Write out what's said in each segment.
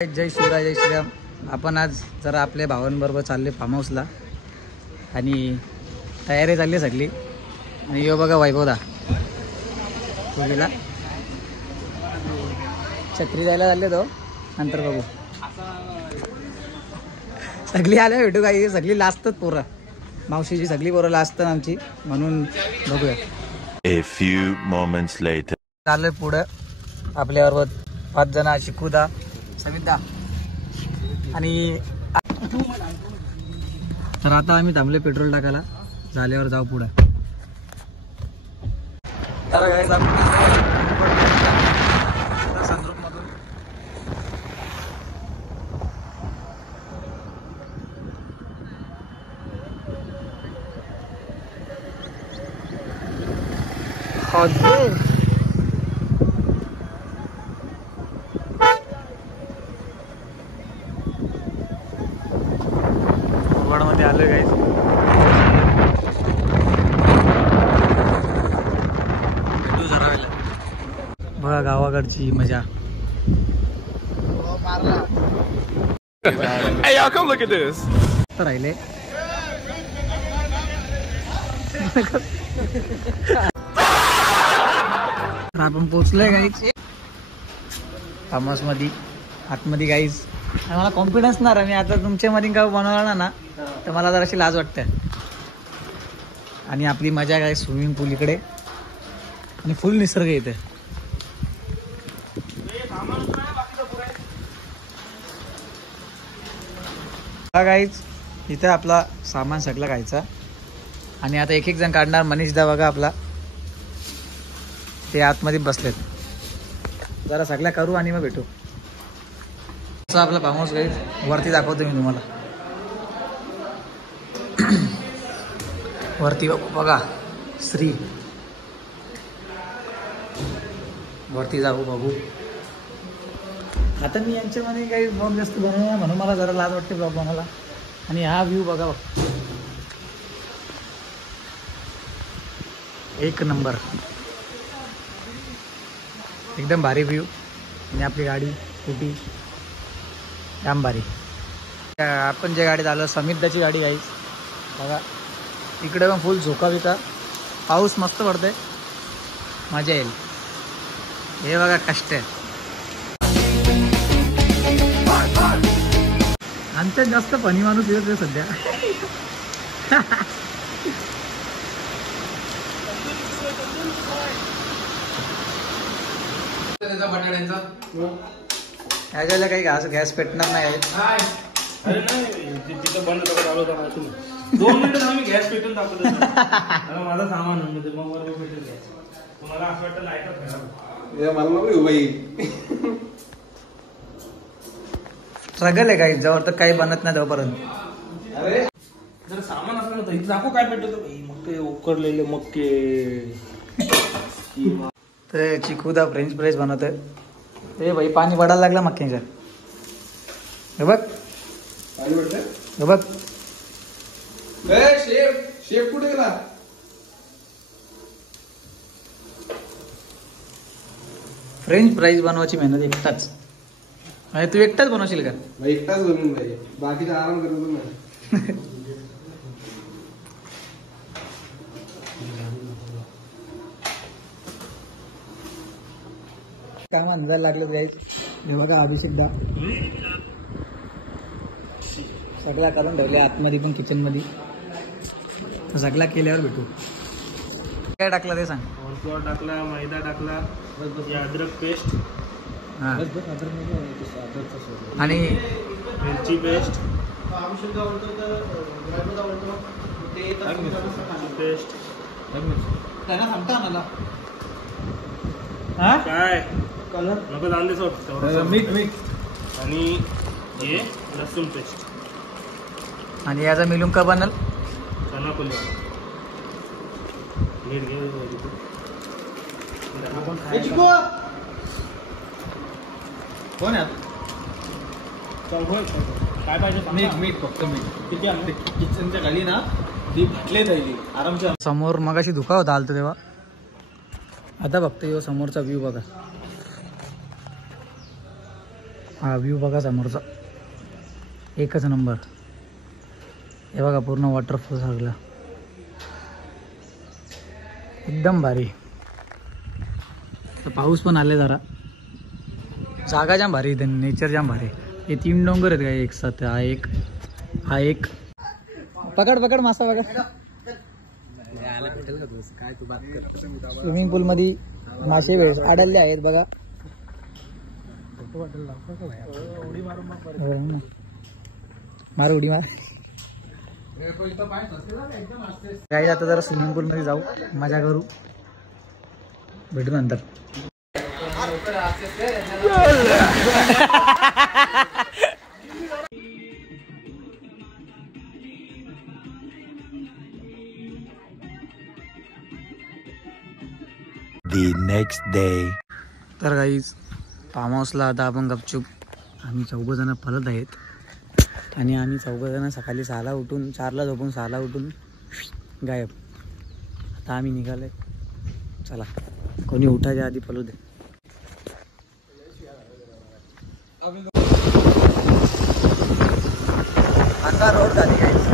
जय शिवराय जय श्रीराम. आपण आज जरा आपल्या भावांबरोबर चालले फार्म हाऊसला आणि तयारी चालली सगळी. आणि यो बघा वैभवदा गेला छत्री जायला चालले तो. नंतर बघू सगळी आल्या भेटू. काही सगळी लाजतात पोरं. मावशीची सगळी पोरं लाजतात आमची, म्हणून बघूया. A few moments later. चाललोय पुढं. आपल्याबरोबर 5 जण, शिकुदा, सविता आणि तर आता आम्ही थांबले पेट्रोल टाकायला. झाल्यावर जाऊ पुढे. संद्रूप मधून मध्ये आलोय गाईस. भेटू जरा वेळेला. बघा गावाकडची मजा. Hey, y'all, come look at this. राहिले तर आपण पोचलोय गाईस फार्म हाऊस मध्ये. आतमध्ये गाईस मला कॉन्फिडन्स ना. मी आता तुमच्या मध्ये काय बनवणार ना तर मला जराशी लाज वाटते. आणि आपली मजा काय स्विमिंग पूल इकडे आणि फुल निसर्ग इथे. गाईज इथे आपला सामान सगळं खायचा. आणि आता एक एक जण काढणार. मनीषदा बघा आपला, ते आतमध्ये बसलेत. जरा सगळ्या करू आणि मग भेटू. असं आपला फार्म हाऊस गाईज वरती दाखवतो मी तुम्हाला. वरती बघा श्री. वरती जाऊ बघू. आता मी यांच्यामध्ये काही ब्लॉग जास्त बनवणार म्हणून मला जरा लाज वाटते ब्लॉग बनवायला. आणि हा व्ह्यू बघा एक नंबर, एकदम भारी व्ह्यू. आणि आपली गाडी स्कूटी जाम भारी. आपण ज्या गाडीत आलो समितदाची गाडी गाईस बघा. इकडे पण फुल झोका बिका. पाऊस मस्त पडतोय, मजा येईल. हे बघा कष्ट आहे आमच्यात. जास्त फनी माणूस येत सध्या. ह्याच्याला काही गॅस पेटणार नाही आहे. अरे नाही तिथं बंद करत आलो होता तुम्ही. 2 मिनिटं आम्ही गॅस पेटून टाकत होतो. माझा सामान म्हणजे मग बरोबर पेटून गॅस. तुम्हाला असं वाटतं लाईटच मला नको बाई. स्ट्रगल आहे काही. जवळ तर काही बनत नाही तोपर्यंत. अरे जर सामान असलं ना तर इथं दाखव काय पेटत मग उकडलेले मक्के. तर चिकूदा फ्रेंच फ्राईज बनवतोय. ए भाई पाणी पडायला लागला मक्क्यांच्या. हे बघ पाणी पडतंय. हे बघ शेफ कुठे गेला. फ्रेंच फ्राईज बनवायची मेहनत एकटाच. अरे तू एकटाच बनवशील का. एकटाच बनवून पाहिजे, बाकीचा आराम करतो नाही. काम अंदाज लागलं गाईस. हे बघा अभिषेकदा सगळा करून ठेवले आतमध्ये पण किचन मध्ये. तर सगळा केल्यावर भेटू. काय टाकलं ते सांग. कॉर्नफ्लोअर टाकला, मैदा टाकला, अद्रक पेस्ट, हां आणि मिरची पेस्ट, पेस्ट काय कलर नको दांडे सोड. मीठ आणि हे लसूण पेस्ट. आणि याचा मिलून का बनल. चना पुलाव मीठ घेऊ. कोण आहे काय पाहिजे. मीठ फक्त मीठ. किती आणलं. किचनच्या खाली ना ती फाटले जाईल आरामच्या. समोर मगाशी धुका होता आलतो तेव्हा. आता बघतो यो समोरचा व्ह्यू बघा. हा व्ह्यू बघा समोरचा एकच नंबर. हे बघा पूर्ण वॉटरफॉल सगळं एकदम भारी. तर पाऊस पण आले जरा. जागा जाम भारी इथे, नेचर जाम भारी. हे 3 डोंगर आहेत काय एक साथ. हा एक पकड पकड मासा बघा. स्विमिंग पूल मध्ये मासे आढळले आहेत बघा. मार उडी मार. काही आता जरा स्विमिंग पूल मध्ये जाऊ, मजा करू. भेटू नंतर. The next day. तर गाईज फार्म हाऊसला आता आपण गपचूप आम्ही 4 जण पळत आहेत. आणि आम्ही 4 जण सकाळी 6ला उठून 4ला झोपून 6ला उठून गायब. आता आम्ही निघालोय. चला कोणी उठायच्या आधी पळू दे. आता रोड झाली गाईज.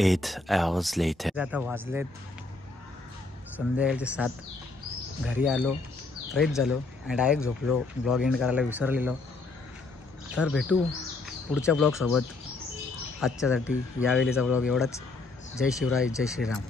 8 hours later. आता वाजलेत संध्याकाळचे 7. घरी आलो, फ्रेश झालो आणि डायरेक्ट झोपलो. ब्लॉग एंड करायला विसरलेलो. तर भेटू पुढच्या ब्लॉगसोबत. आजच्यासाठी यावेळेचा ब्लॉग एवढाच. जय शिवराय, जय श्रीराम.